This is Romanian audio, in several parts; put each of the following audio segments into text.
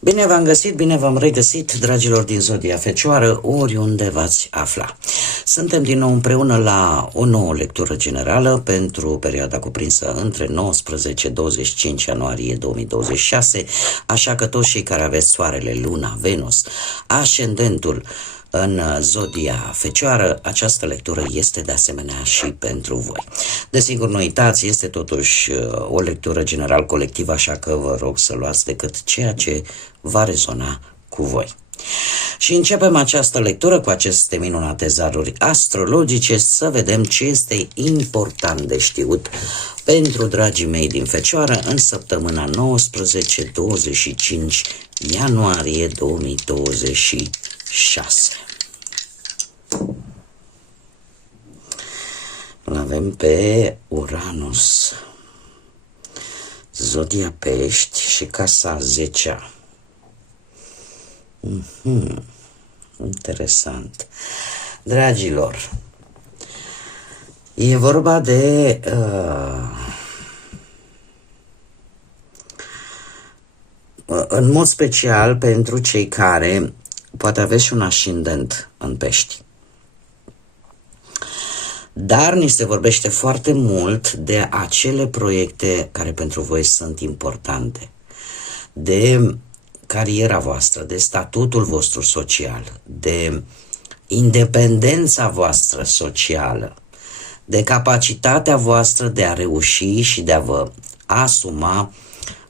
Bine v-am găsit, bine v-am regăsit, dragilor din Zodia Fecioară, oriunde v-ați afla. Suntem din nou împreună la o nouă lectură generală pentru perioada cuprinsă între 19-25 ianuarie 2026, așa că toți cei care aveți Soarele, Luna, Venus, Ascendentul în Zodia Fecioară, această lectură este de asemenea și pentru voi. Desigur, nu uitați, este totuși o lectură general colectivă, așa că vă rog să luați decât ceea ce va rezona cu voi. Și începem această lectură cu aceste minunate zaruri astrologice, să vedem ce este important de știut pentru dragii mei din Fecioară în săptămâna 19-25 ianuarie 2026. Îl avem pe Uranus, Zodia Pești și casa 10-a. Interesant. Dragilor, e vorba de în mod special pentru cei care poate aveți și un ascendent în Pești. Dar ni se vorbește foarte mult de acele proiecte care pentru voi sunt importante, de cariera voastră, de statutul vostru social, de independența voastră socială, de capacitatea voastră de a reuși și de a vă asuma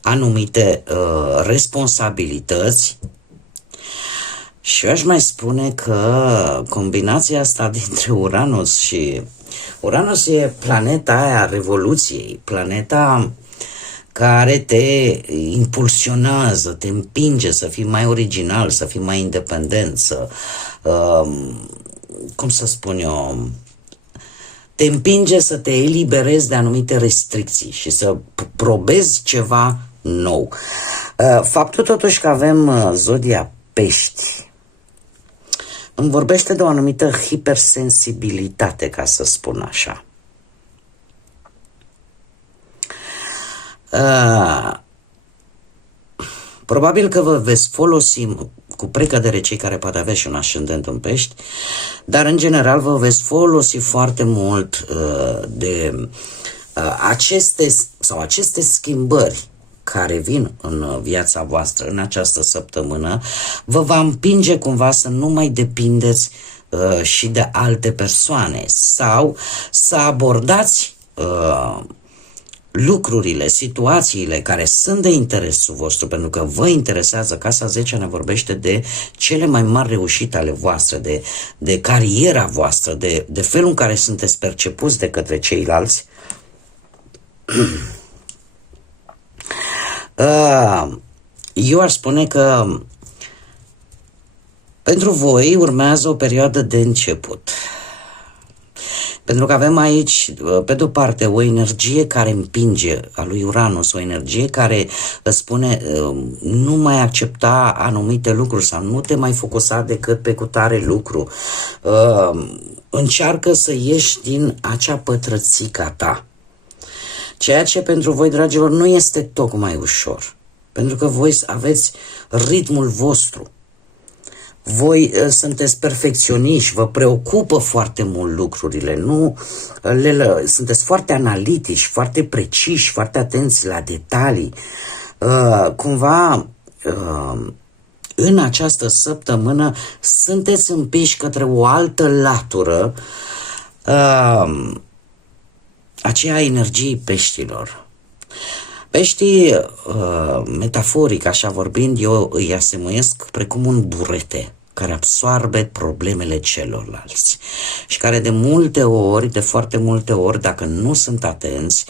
anumite responsabilități. Și eu aș mai spune că combinația asta dintre Uranus și Uranus e planeta aia a revoluției, planeta care te impulsionează, te împinge să fii mai original, să fii mai independent, să, cum să spun eu, te împinge să te eliberezi de anumite restricții și să probezi ceva nou. Faptul totuși că avem Zodia Pești îmi vorbește de o anumită hipersensibilitate, ca să spun așa. Probabil că vă veți folosi cu precădere cei care poate avea și un ascendent în Pești, dar în general vă veți folosi foarte mult de aceste schimbări care vin în viața voastră în această săptămână, vă va împinge cumva să nu mai depindeți și de alte persoane sau să abordați lucrurile, situațiile care sunt de interesul vostru, pentru că vă interesează. Casa 10 ne vorbește de cele mai mari reușite ale voastre, de cariera voastră, de felul în care sunteți percepuți de către ceilalți. Eu aș spune că pentru voi urmează o perioadă de început. Pentru că avem aici, pe de-o parte, o energie care împinge, a lui Uranus, o energie care îți spune nu mai accepta anumite lucruri sau nu te mai focusa decât pe cutare lucru. Încearcă să ieși din acea pătrățică ta. Ceea ce pentru voi, dragilor, nu este tocmai ușor. Pentru că voi aveți ritmul vostru. Voi sunteți perfecționiști, vă preocupă foarte mult lucrurile, sunteți foarte analitici, foarte preciși, foarte atenți la detalii. Cumva, în această săptămână, sunteți împiși către o altă latură, aceea energiei peștilor. Peștii, metaforic așa vorbind, eu îi asemuiesc precum un burete care absoarbe problemele celorlalți și care de foarte multe ori, dacă nu sunt atenți,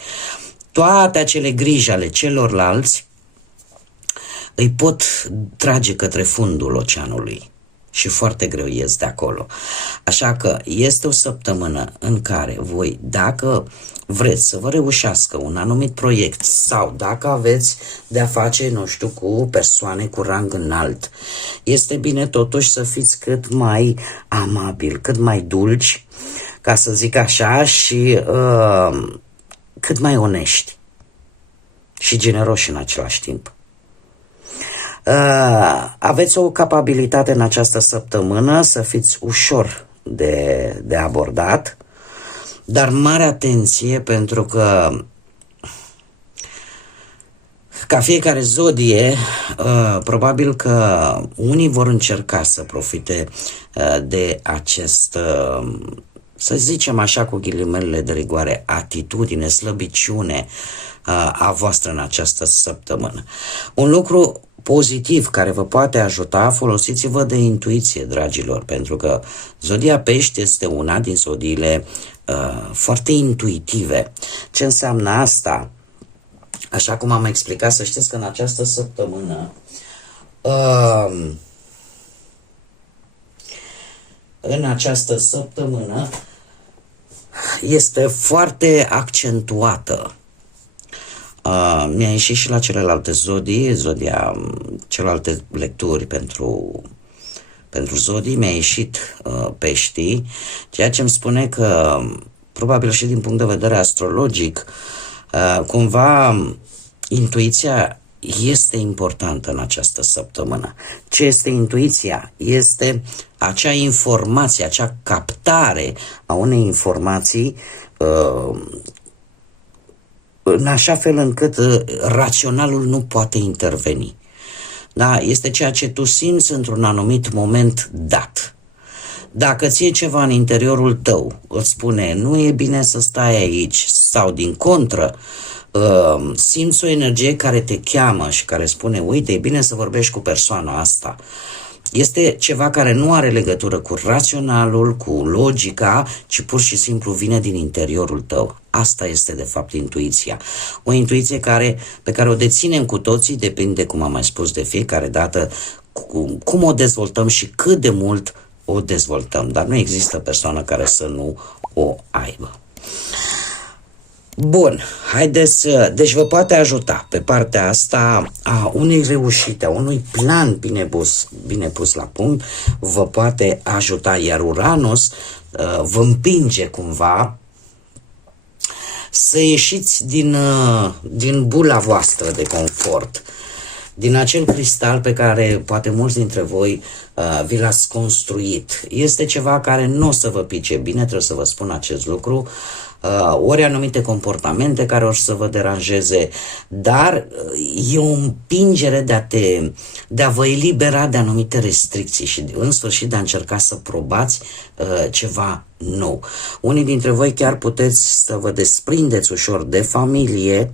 toate acele griji ale celorlalți îi pot trage către fundul oceanului. și foarte greu ies de acolo. Așa că este o săptămână în care voi, dacă vreți să vă reușească un anumit proiect sau dacă aveți de-a face, nu știu, cu persoane cu rang înalt, este bine totuși să fiți cât mai amabil, cât mai dulci, ca să zic așa, și cât mai onești și generoși în același timp. Aveți o capabilitate în această săptămână să fiți ușor de abordat, dar mare atenție, pentru că ca fiecare zodie, probabil că unii vor încerca să profite de acest, să zicem așa cu ghilimelele de rigoare, atitudine, slăbiciune a voastră în această săptămână. Un lucru pozitiv care vă poate ajuta, folosiți-vă de intuiție, dragilor, pentru că zodia Pești este una din zodiile foarte intuitive. Ce înseamnă asta? Așa cum am explicat, să știți că în această săptămână este foarte accentuată. Mi-a ieșit și la celelalte zodii, celelalte lecturi pentru zodii, mi-a ieșit Peștii, ceea ce îmi spune că, probabil și din punct de vedere astrologic, cumva intuiția este importantă în această săptămână. Ce este intuiția? Este acea informație, acea captare a unei informații în așa fel încât raționalul nu poate interveni. Da? Este ceea ce tu simți într-un anumit moment dat. Dacă ție ceva în interiorul tău îți spune nu e bine să stai aici, sau din contră, simți o energie care te cheamă și care spune uite, e bine să vorbești cu persoana asta, este ceva care nu are legătură cu raționalul, cu logica, ci pur și simplu vine din interiorul tău. Asta este de fapt intuiția. O intuiție pe care o deținem cu toții, depinde, cum am mai spus, de fiecare dată cum o dezvoltăm și cât de mult o dezvoltăm. Dar nu există persoană care să nu o aibă. Bun, haideți, deci vă poate ajuta pe partea asta a unei reușite, a unui plan bine pus la punct, vă poate ajuta, iar Uranus vă împinge cumva să ieșiți din bula voastră de confort, din acel cristal pe care poate mulți dintre voi vi l-ați construit. Este ceva care nu o să vă pice bine, trebuie să vă spun acest lucru, ori anumite comportamente care or să vă deranjeze, dar e o împingere de a vă elibera de anumite restricții și în sfârșit de a încerca să probați ceva nou. Unii dintre voi chiar puteți să vă desprindeți ușor de familie,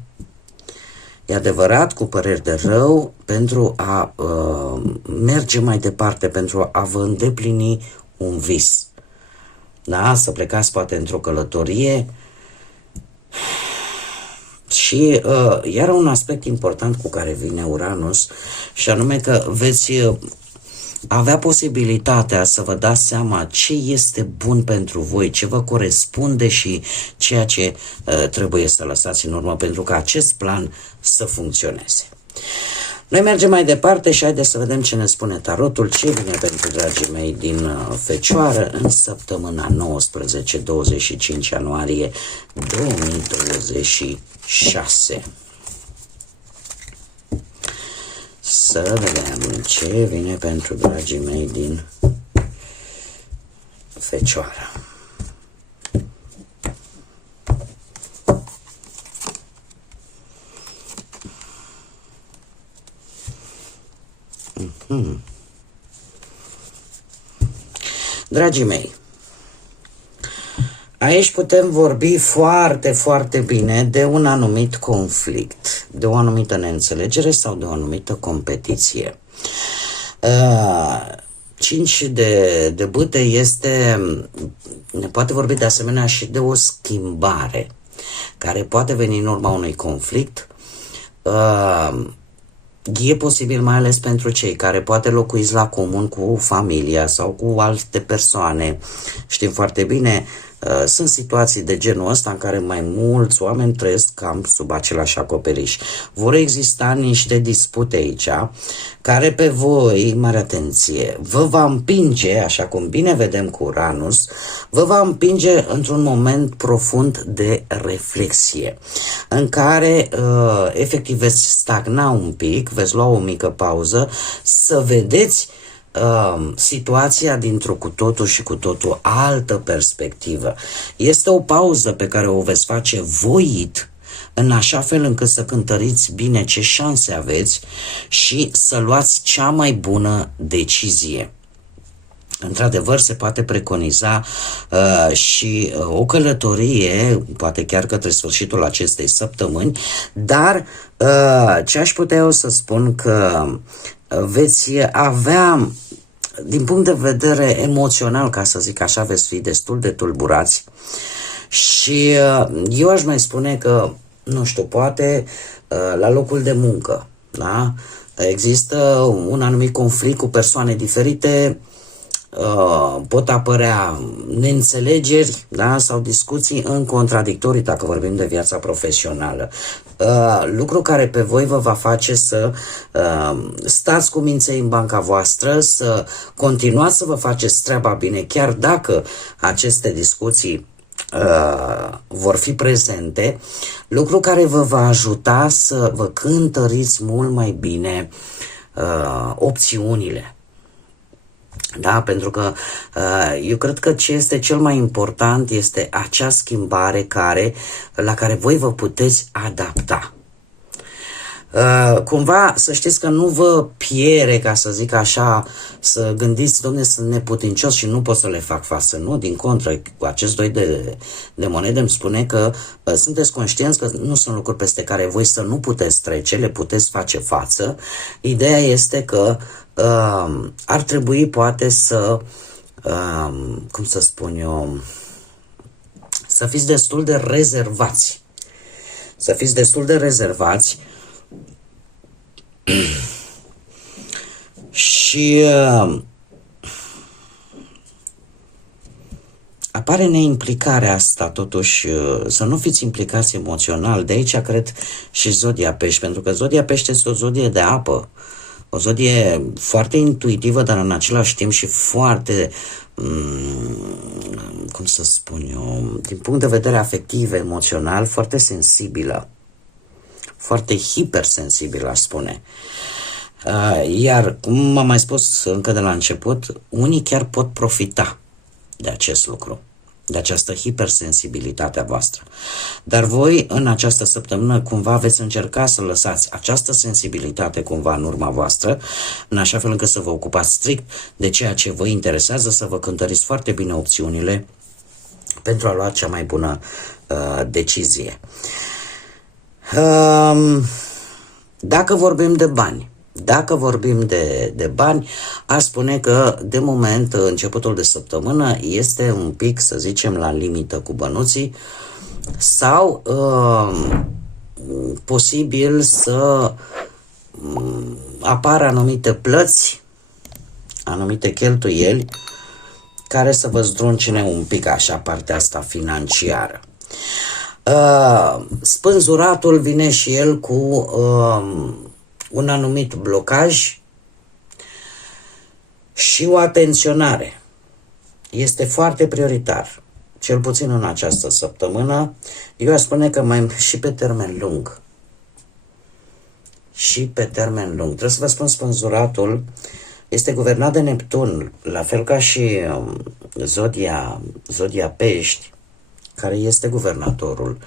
e adevărat, cu păreri de rău, pentru a merge mai departe, pentru a vă îndeplini un vis. Da? Să plecați poate într-o călătorie. Și iar un aspect important cu care vine Uranus, și anume că veți avea posibilitatea să vă dați seama ce este bun pentru voi, ce vă corespunde și ceea ce trebuie să lăsați în urmă pentru ca acest plan să funcționeze. Noi mergem mai departe și haideți să vedem ce ne spune tarotul, ce vine pentru dragii mei din Fecioară în săptămâna 19-25 ianuarie 2026. Să vedem ce vine pentru dragii mei din Fecioară. Dragii mei, aici putem vorbi foarte, foarte bine de un anumit conflict, de o anumită neînțelegere sau de o anumită competiție. 5 de bâte ne poate vorbi de asemenea și de o schimbare care poate veni în urma unui conflict. E posibil mai ales pentru cei care poate locuiți la comun cu familia sau cu alte persoane. Știm foarte bine, sunt situații de genul ăsta în care mai mulți oameni trăiesc cam sub același acoperiș. Vor exista niște dispute aici care pe voi, mare atenție, vă va împinge, așa cum bine vedem cu Uranus, vă va împinge într-un moment profund de reflexie, în care efectiv veți stagna un pic, veți lua o mică pauză, să vedeți situația dintr-o cu totul și cu totul altă perspectivă. Este o pauză pe care o veți face voit, în așa fel încât să cântăriți bine ce șanse aveți și să luați cea mai bună decizie. Într-adevăr, se poate preconiza și o călătorie, poate chiar către sfârșitul acestei săptămâni, dar ce aș putea eu să spun că veți avea, din punct de vedere emoțional, ca să zic așa, veți fi destul de tulburați și eu aș mai spune că, nu știu, poate la locul de muncă, da? Există un anumit conflict cu persoane diferite, pot apărea neînțelegeri, da? Sau discuții în contradictorii dacă vorbim de viața profesională. Lucru care pe voi vă va face să stați cu minței în banca voastră, să continuați să vă faceți treaba bine, chiar dacă aceste discuții vor fi prezente, lucru care vă va ajuta să vă cântăriți mult mai bine opțiunile. Da, pentru că eu cred că ce este cel mai important este acea schimbare la care voi vă puteți adapta. Cumva să știți că nu vă piere, ca să zic așa, să gândiți, dom'le, sunt neputincios și nu pot să le fac față. Nu, din contră, cu acest doi de monede îmi spune că sunteți conștienți că nu sunt lucruri peste care voi să nu puteți trece, le puteți face față. Ideea este că ar trebui poate să, cum să spun eu, să fiți destul de rezervați. Să fiți destul de rezervați și apare neimplicarea asta, totuși, să nu fiți implicați emoțional. De aici cred și zodia Pești, pentru că zodia Pești este o zodie de apă, o zodie foarte intuitivă, dar în același timp și foarte, cum să spun eu, din punct de vedere afectiv, emoțional, foarte sensibilă, foarte hipersensibilă, aș spune. Iar, cum am mai spus încă de la început, unii chiar pot profita de acest lucru, de această hipersensibilitate a voastră. Dar voi, în această săptămână, cumva veți încerca să lăsați această sensibilitate cumva în urma voastră, în așa fel încât să vă ocupați strict de ceea ce vă interesează, să vă cântăriți foarte bine opțiunile pentru a lua cea mai bună decizie. Dacă vorbim de bani, de bani, aș spune că, de moment, începutul de săptămână este un pic, să zicem, la limită cu bănuții sau posibil să apară anumite plăți, anumite cheltuieli care să vă zdruncine un pic așa partea asta financiară. Spânzuratul vine și el cu un anumit blocaj și o atenționare. Este foarte prioritar, cel puțin în această săptămână. Eu aș spune că mai și pe termen lung. Și pe termen lung. Trebuie să vă spun, spânzuratul este guvernat de Neptun, la fel ca și zodia Pești, care este guvernatorul.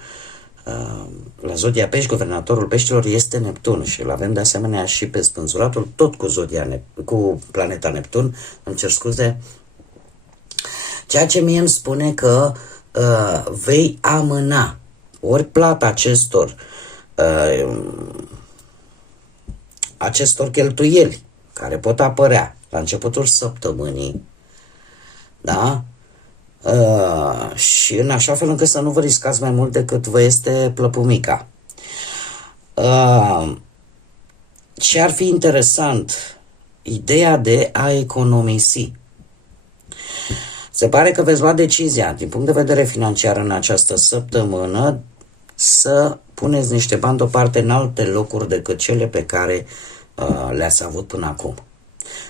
La zodia Pești, guvernatorul peștilor este Neptun și îl avem de asemenea și pe spânzuratul, tot cu planeta Neptun, îmi cer scuze, ceea ce mie îmi spune că vei amâna ori plata acestor cheltuieli care pot apărea la începutul săptămânii, da? Și în așa fel încât să nu vă riscați mai mult decât vă este plăpumica. Și ar fi interesant ideea de a economisi. Se pare că veți lua decizia, din punct de vedere financiar, în această săptămână, să puneți niște bani deoparte în alte locuri decât cele pe care le-ați avut până acum.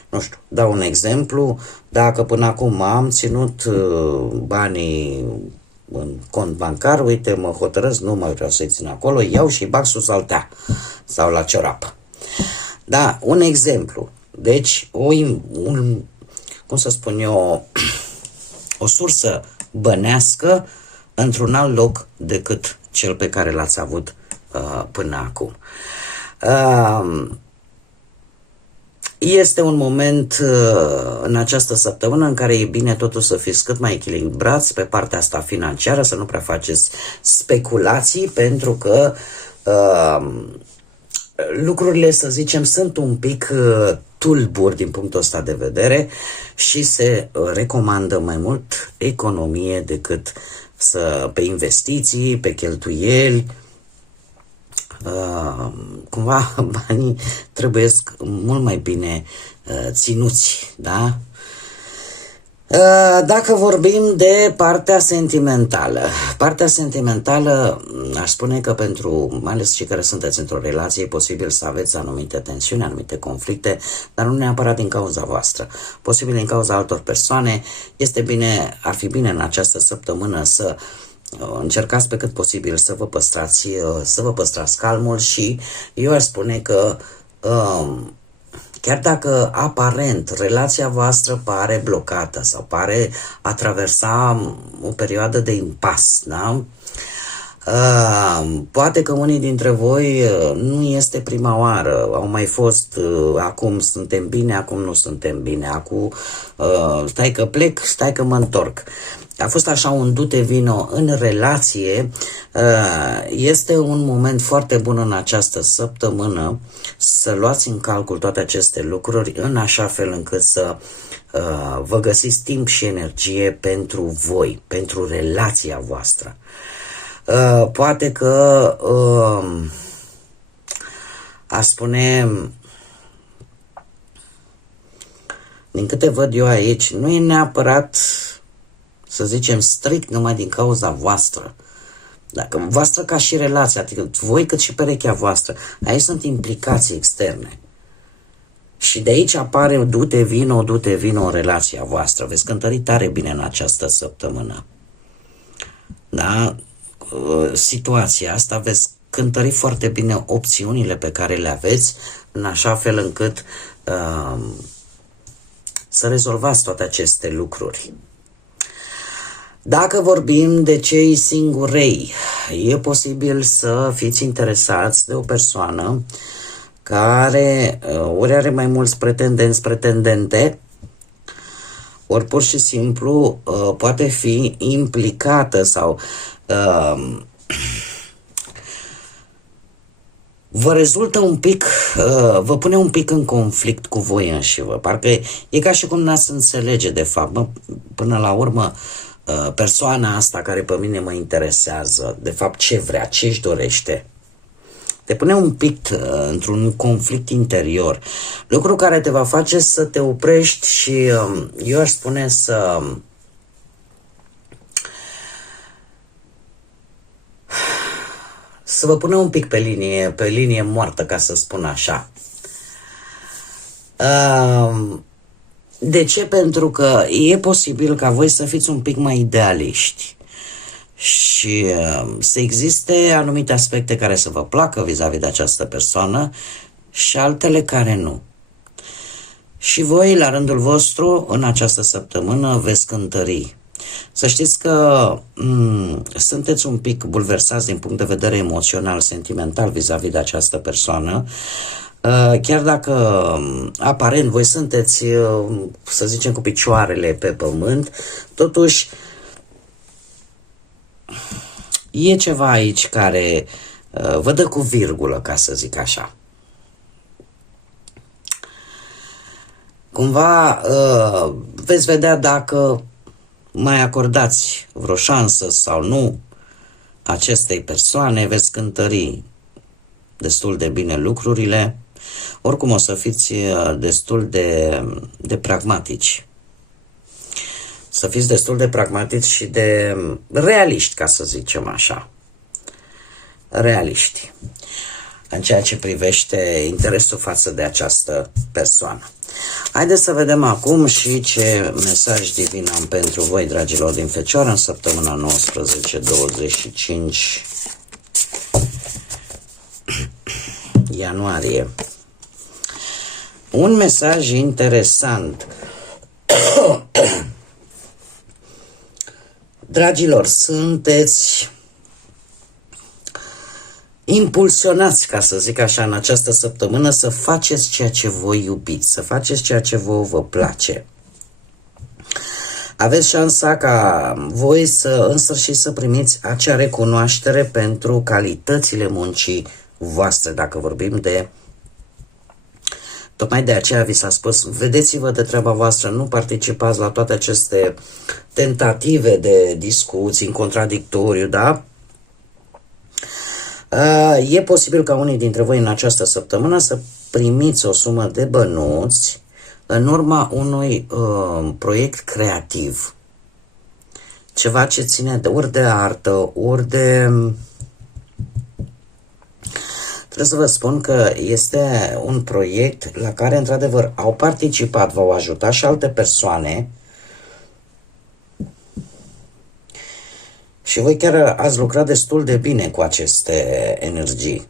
Nu știu, dau un exemplu, dacă până acum am ținut banii în cont bancar, uite, mă hotărăsc, nu mai vreau să-i țin acolo, iau și bag sus altea sau la ciorapă. Da, un exemplu. Deci, cum să spun eu, o sursă bănească într-un alt loc decât cel pe care l-ați avut până acum. Este un moment în această săptămână în care e bine totuși să fiți cât mai echilibrați pe partea asta financiară, să nu prea faceți speculații, pentru că lucrurile, să zicem, sunt un pic tulburi din punctul ăsta de vedere și se recomandă mai mult economie decât pe investiții, pe cheltuieli. Cumva banii trebuie mult mai bine ținuți, da? Dacă vorbim de partea sentimentală, aș spune că pentru, mai ales cei care sunteți într-o relație, e posibil să aveți anumite tensiuni, anumite conflicte, dar nu neapărat din cauza voastră, posibil din cauza altor persoane. Ar fi bine în această săptămână să încercați pe cât posibil să vă păstrați calmul și eu aș spune că chiar dacă aparent relația voastră pare blocată sau pare a traversa o perioadă de impas, da? Poate că unii dintre voi nu este prima oară, au mai fost, acum suntem bine, acum nu suntem bine, acum stai că plec, stai că mă întorc. A fost așa un du-te vino în relație. Este un moment foarte bun în această săptămână să luați în calcul toate aceste lucruri în așa fel încât să vă găsiți timp și energie pentru voi, pentru relația voastră. Poate că aș spune, din câte văd eu aici, nu e neapărat, să zicem, strict numai din cauza voastră. Dacă voastră ca și relația, adică voi cât și perechea voastră, aici sunt implicații externe. Și de aici apare du-te vino în relația voastră. Veți cântări tare bine în această săptămână. Da? Situația asta, veți cântări foarte bine opțiunile pe care le aveți, în așa fel încât să rezolvați toate aceste lucruri. Dacă vorbim de cei singurei, e posibil să fiți interesați de o persoană care ori are mai mulți pretendente, ori pur și simplu poate fi implicată sau vă rezultă un pic, vă pune un pic în conflict cu voi înșivă. Parcă e ca și cum n-ați înțelege de fapt. Până la urmă, persoana asta care pe mine mă interesează, de fapt ce vrea, ce își dorește, te pune un pic într-un conflict interior, lucru care te va face să te oprești și eu aș spune să vă pune un pic pe linie moartă, ca să spun așa. De ce? Pentru că e posibil ca voi să fiți un pic mai idealiști și să existe anumite aspecte care să vă placă vis-a-vis de această persoană și altele care nu. Și voi, la rândul vostru, în această săptămână veți cântări. Să știți că sunteți un pic bulversați din punct de vedere emoțional, sentimental vis-a-vis de această persoană. Chiar dacă aparent voi sunteți, să zicem, cu picioarele pe pământ, totuși e ceva aici care vă dă cu virgulă, ca să zic așa. Cumva veți vedea dacă mai acordați vreo șansă sau nu acestei persoane, veți cântări destul de bine lucrurile Oricum o să fiți destul de pragmatici. Să fiți destul de pragmatici și de realiști, ca să zicem așa. Realiști. În ceea ce privește interesul față de această persoană. Haideți să vedem acum și ce mesaj divin am pentru voi, dragilor din Fecioară, în săptămâna 19-25 ianuarie. Un mesaj interesant. Dragilor, sunteți impulsionați, ca să zic așa, în această săptămână să faceți ceea ce voi iubiți, să faceți ceea ce vă place. Aveți șansa ca voi să în sfârșit să primiți acea recunoaștere pentru calitățile muncii voastre, dacă vorbim de... Tocmai de aceea vi s-a spus, vedeți-vă de treaba voastră, nu participați la toate aceste tentative de discuții în contradictoriu, da? E posibil ca unii dintre voi în această săptămână să primiți o sumă de bănuți în urma unui proiect creativ. Ceva ce ține ori de artă, ori de... Trebuie să vă spun că este un proiect la care, într-adevăr, au participat, v-au ajutat și alte persoane și voi chiar ați lucrat destul de bine cu aceste energii.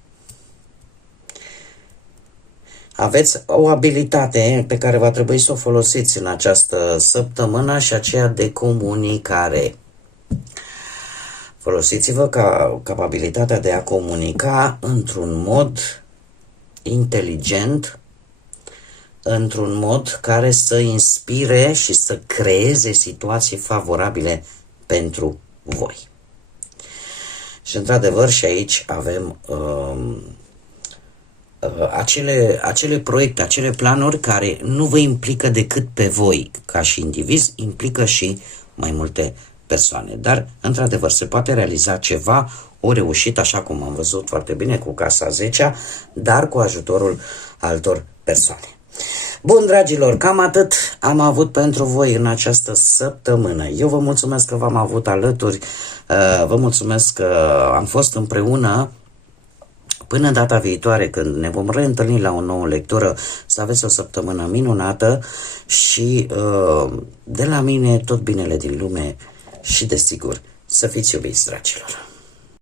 Aveți o abilitate pe care va trebui să o folosiți în această săptămână și aceea de comunicare. Folosiți-vă capabilitatea de a comunica într-un mod inteligent, într-un mod care să inspire și să creeze situații favorabile pentru voi. Și într-adevăr și aici avem acele proiecte, acele planuri care nu vă implică decât pe voi ca și indivizi, implică și mai multe persoane. Dar, într-adevăr, se poate realiza ceva, o reușit, așa cum am văzut foarte bine cu Casa 10-a, dar cu ajutorul altor persoane. Bun, dragilor, cam atât am avut pentru voi în această săptămână. Eu vă mulțumesc că v-am avut alături, vă mulțumesc că am fost împreună. Până data viitoare, când ne vom reîntâlni la o nouă lectură, să aveți o săptămână minunată și de la mine tot binele din lume și, desigur, să fiți iubiți, dragilor.